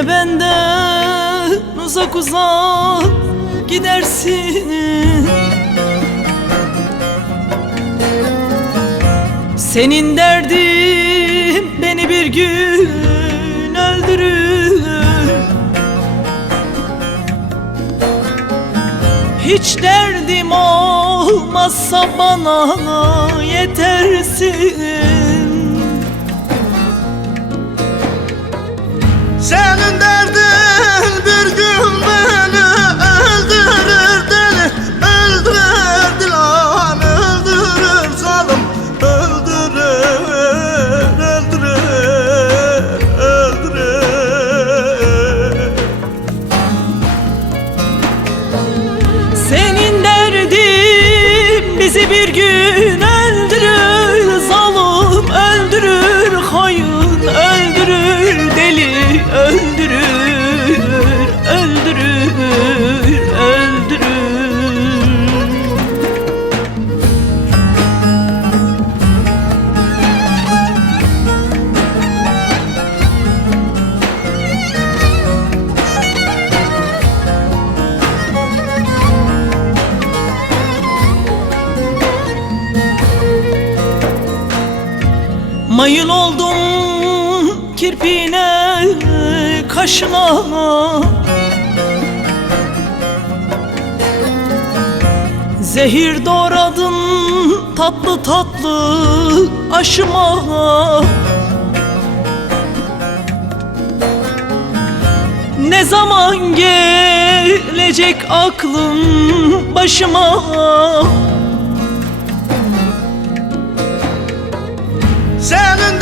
Yine benden uzak uzak gidersin. Senin derdin beni bir gün öldürür. Hiç derdim olmazsa bana yetersin. Senin derdin bir gün beni öldürür deli, öldürür dilan, öldürür zalim, öldürür, öldürür, öldürür. Senin derdin bizi bir gün öldürür, zalim öldürür, hain öldürür, deli öldürür, öldürür, öldürür. Mayıl oldum kirpiğine, kaşına, zehir doğradın tatlı tatlı aşıma. Ne zaman gelecek aklım başıma? Senin